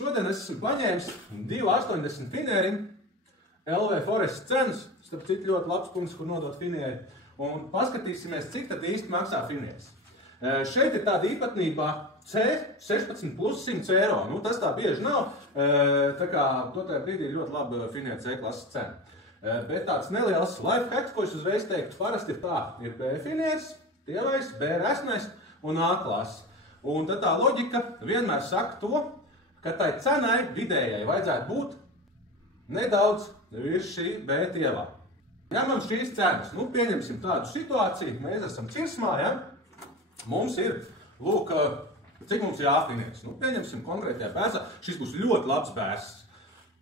Šodien es esmu paņēmis 2,80 finērim LV Forest cenas, starp citu ļoti labs punkts, kur nodot finēri, un paskatīsimies, cik tad īsti maksā finērs. Šeit ir tāda īpatnība C16 plus 100 eiro. Nu, tas tā bieži nav, tā kā totajā brīdī ir ļoti laba finēra C klases cena. Bet tāds neliels life hacks, ko es uzreiz teiktu, parasti ir tā, ir B finērs, tievais, B resnais un A klases. Un tad tā loģika vienmēr saka to, ka tai cenai vidējai vajadzētu būt nedaudz virs šī B tievā. Ņemam šīs cenas. Nu, pieņemsim tādu situāciju, mēs esam cirsmā, ja? Mums ir, lūk, cik mums ir A finērs. Nu, pieņemsim konkrētajā bērzā, šis būs ļoti labs bērzs.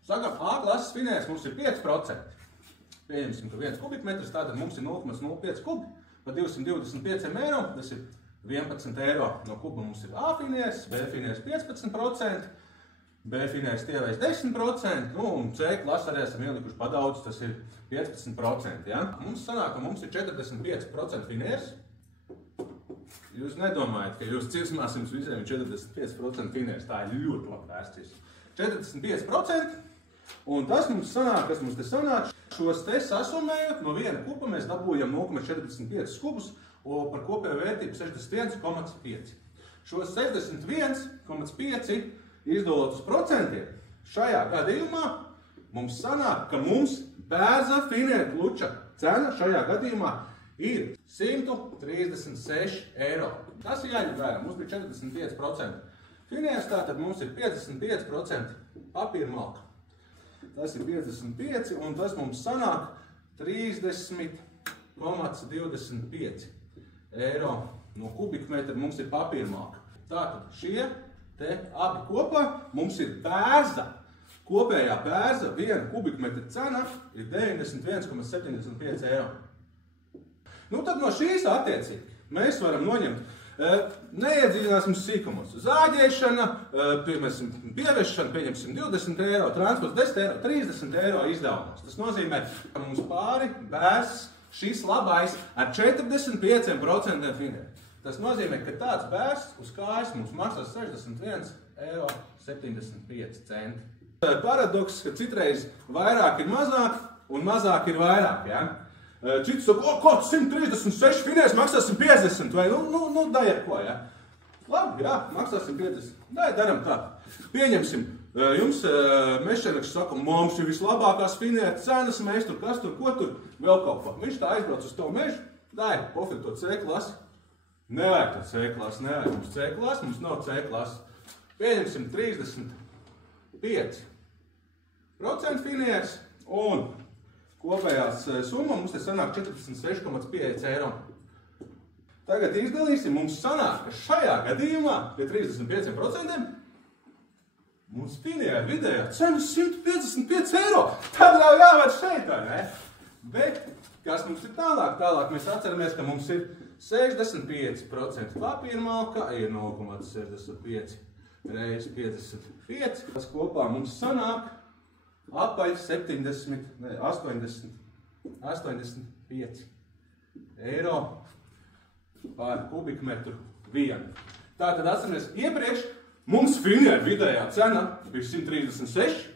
Sakam, A klases finērs mums ir 5%. Pieņemsim, ka 1 kubikmetrs, tātad mums ir 0,05 kubi par 225 eiro, tas ir 11 eiro no kuba mums ir A finērs, B finērs 15%, B finērs tievais 10%, nu, un C klasi arī esam ielikuši padaudz, tas ir 15%, ja? Mums sanāk, ka mums ir 45% finērs. Jūs nedomājat, ka jūs cirsmās jums visiem ir 45% finērs, tā ir ļoti labi vērsts. 45%, un tas mums sanāk, kas mums te sanāk, šos te sasumējot, no viena kuba mēs dabūjam 0,45 kubus, par kopējo vērtību 61,5. Šos 61,5 izdalot uz procentiem, šajā gadījumā mums sanāk, ka mums bērza finēra kluča cena šajā gadījumā ir 136 eiro. Tas ir jāņem vērā, mums bija 45% finērs, tātad mums ir 55% papīra malka. Tas ir 55 un tas mums sanāk 30,25 eiro no kubikmetra mums ir papīra malka. Tātad šie te abi kopā mums ir bērza. Kopējā bērza 1 kubikmetra cena ir 91,75 eiro. Nu tad no šīs attiecīgi mēs varam noņemt, neiedziļināsim sīkumos. Zāģēšana, pievešana, pieņemsim 20 eiro, transports 10 eiro, 30 eiro izdevumos. Tas nozīmē, ka mums pāri bērs šis labais ar 45% finēri. Tas nozīmē, ka tāds bērs uz kājas mums maksās 61,75 eiro. Paradoks, ka citreiz vairāk ir mazāk un mazāk ir vairāk, ja? Cits saka, ko 136 finērs maksāsim 50, vai nu dara ko, ja? Labi, jā, maksāsim 50. Daram tā. Pieņemsim, jums mežšernieks saka, mums ir vislabākās finēra cenas, mēs tur, kas tur, ko tur, vēl kaut ko. Viņš tā aizbrauc uz to mežu, pofir to C klasi. Nevajag to C klasi, nevajag mums C klasi, mums nav C klasi. Pieņemsim 35% finērs un kopējās summa mums te sanāk 46,5 eiro. Tagad izdalīsim, mums sanāk, ka šajā gadījumā pie 35% mums finēra vidējā cena 155 eiro. Tad jau jāvar šeit, vai ne? Bet, kas mums ir tālāk? Tālāk mēs atceramies, ka mums ir 65% papīra malka, ir 0,65 reiz 55. Tas kopā mums sanāk apaļ 85 eiro par kubikmetru vienu. Tātad atceramies, iepriekš mums finēra vidējā cena bija 136,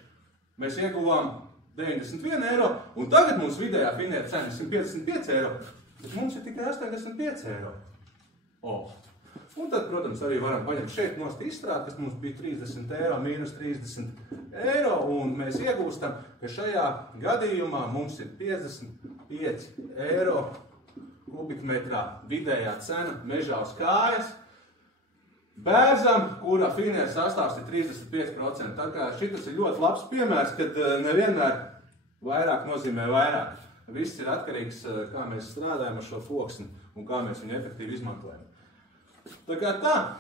mēs ieguvām 91 eiro, un tagad mums vidējā finēra cena ir 155 eiro, bet mums ir tikai 85 eiro. Un tad, protams, arī varam paņemt šeit nost izstrādi, kas mums bija 30 eiro, mīnus 30 eiro, un mēs iegūstam, ka šajā gadījumā mums ir 55 eiro kubikmetrā vidējā cena mežā uz kājas, bērzam, kurā finēra sastāvs ir 35%. Tā kā šitas ir ļoti labs piemērs, kad nevienmēr vairāk nozīmē vairāk. Viss ir atkarīgs, kā mēs strādājam ar šo foksni un kā mēs viņu efektīvi izmantojam. Tā kā tā.